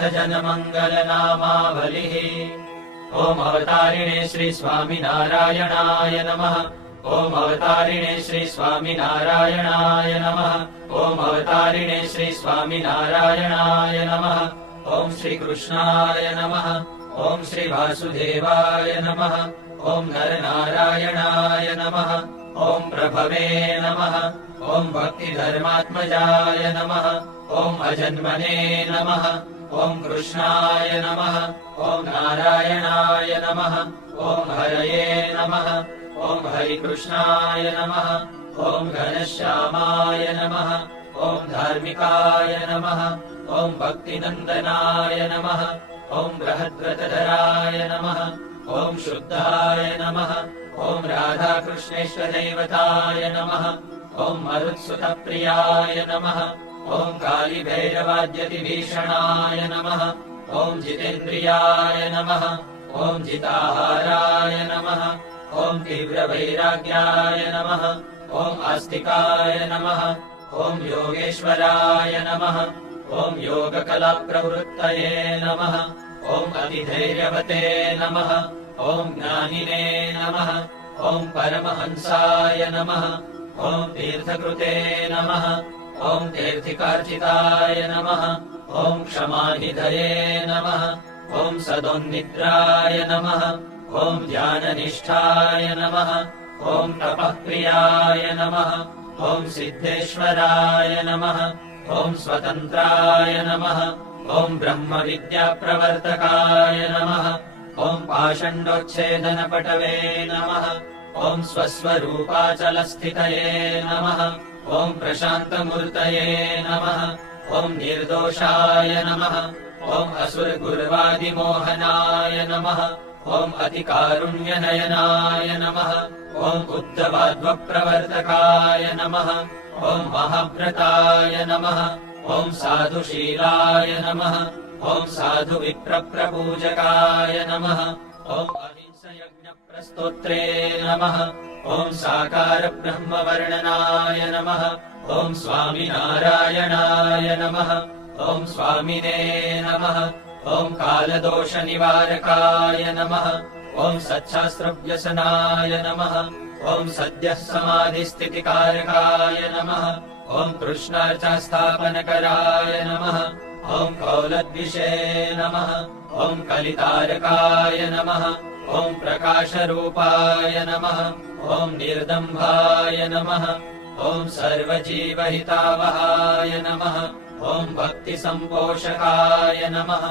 भजन मंगल नामावलिः। ओम अवतारिणे श्री स्वामिनारायणाय नमः। ओम अवतारिणे श्री स्वामिनारायणाय नमः। ओम अवतारिणे श्री स्वामिनारायणाय नमः। ओम श्री कृष्णाय नमः। ओम श्री वासुदेवाय नमः। ओम नरनारायणाय नमः। ओम प्रभवे नमः। ओम भक्तिधर्मात्मजाय नमः। ओम अजन्मने नमः। ओम कृष्णाय नमः। ओम नारायणाय नमः। ओम हरये नमः। ओम हरिकृष्णाय नमः। ओम घनश्यामाय नमः। ओम धार्मिकाय नमः। ओम भक्तिनन्दनाय नमः। ओम बृहद्व्रतधराय नमः। ओम शुद्धाय नमः। ओम राधाकृष्णेश्वरदैवताय नमः। ओम मरुत्सुतप्रियाय नमः। ओम कालीभैरवाद्यतिभीषणाय नमः। ओम जितेन्द्रियाय नमः। ओम जिताहाराय नमः। ओम तीव्रवैराग्याय नमः। ओम आस्तिकाय नमः। ओम योगेश्वराय नमः। ओम योगकलाप्रवृत्तये नमः। ओम अतिधैर्यवते नमः। ओम ज्ञानिने नमः। ओम परमहंसाय नमः। ओम तीर्थकृते नमः। ओम तीर्थिकार्चिताय नमः। ओम क्षमानिधये नमः। ओम सदोन्निद्राय नमः। ओम ध्याननिष्ठाय नमः। ओम तपःप्रियाय नमः। ओम सिद्धेश्वराय नमः। ओम स्वतन्त्राय नमः। ओम ब्रह्मविद्याप्रवर्तकाय नमः। ओम पाषण्डोच्छेदनपटवे नमः। ओम स्वस्वरूपाचलस्थितये नमः। ओम प्रशान्तमूर्तये नमः। ओम निर्दोषाय नमः। ओम असुरगुर्वादिमोहनाय नमः। ओम अतिकारुण्यनयनाय नमः। ओम उद्धवाद्वप्रवर्तकाय नमः। ओम महाव्रताय नमः। ओम साधुशीलाय नमः। ओम साधुविप्रप्रपूजकाय नमः। ओम अहिंसयज्ञप्रस्तोत्रे नमः। ओम साकारब्रह्मवर्णनाय नमः। ओम स्वामिनारायणाय नमः। ओम स्वामिने नमः। ओम कालदोषनिवारकाय नमः। ओम सच्छास्त्रव्यसनाय नमः। ओम सद्यः समाधिस्थितिकारकाय नमः। ओम कृष्णार्चास्थापनकराय नमः। ओम कौलद्विषे नमः। ओम कलितारकाय नमः। ओम प्रकाशरूपाय नमः। ओम निर्दम्भाय नमः। ओम सर्वजीवहितावहाय नमः। ओम भक्तिसम्पोषकाय नमः।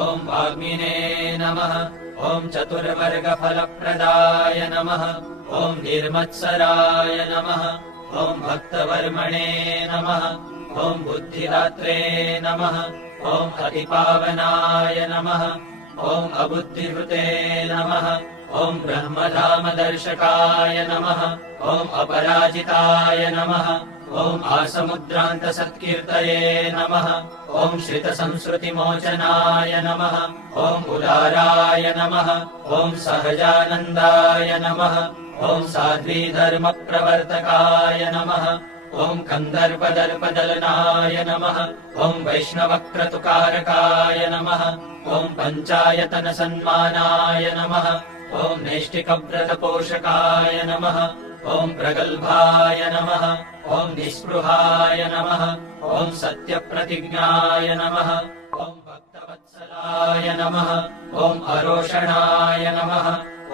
ओम वाग्मिने नमः। ओम चतुर्वर्गफलप्रदाय नमः। ओम निर्मत्सराय नमः। ओम भक्तवर्मणे नमः। ओम बुद्धिदात्रे नमः। ओम अतिपावनाय नमः। ओम अबुद्धिहृते नमः। ओम ब्रह्मधामदर्शकाय नमः। ओम अपराजिताय नमः। ओम आसमुद्रान्तसत्कीर्तये नमः। ओम श्रितसंस्कृतिमोचनाय नमः। ओम उदाराय नमः। ओम सहजानन्दाय नमः। ओम साध्वीधर्मप्रवर्तकाय नमः। ओम कन्दर्पदर्पदलनाय नमः। ओम वैष्णवक्रतुकारकाय नमः। ओम पञ्चायतनसन्मानाय नमः। ओम नैष्टिकव्रतपोषकाय नमः। ओम प्रगल्भाय नमः। ओम निःस्पृहाय नमः। ओम सत्यप्रतिज्ञाय नमः। ओम भक्तवत्सलाय नमः। ओम अरोषणाय नमः।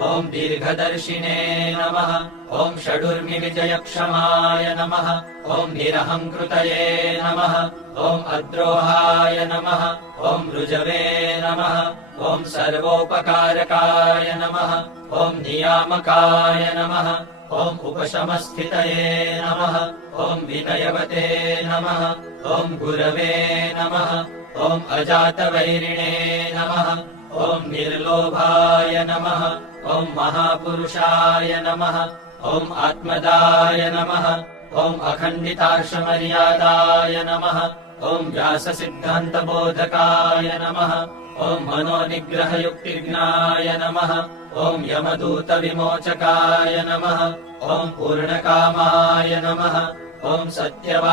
ओम दीर्घदर्शिने नमः। ओम षडुर्मिविजयक्षमाय नमः। ओम निरहङ्कृतये नमः। ओम अद्रोहाय नमः। ओम ऋजवे नमः। ओम सर्वोपकारकाय नमः। ओम नियामकाय नमः। ओम उपशमस्थितये नमः। ओम विनयवते नमः। ओम गुरवे नमः। ओम अजातवैरिणे नमः। ओम निर्लोभाय नमः। ओम महापुरुषाय नमः। ओम आत्मदाय नमः। ओम अखण्डितार्षमर्यादाय नमः। ओम व्याससिद्धान्तबोधकाय नमः। ओम मनोनिग्रहयुक्तिज्ञाय नमः। ओम यमदूतविमोचकाय नमः। ओम पूर्णकामाय नमः। ओम सत्यवान्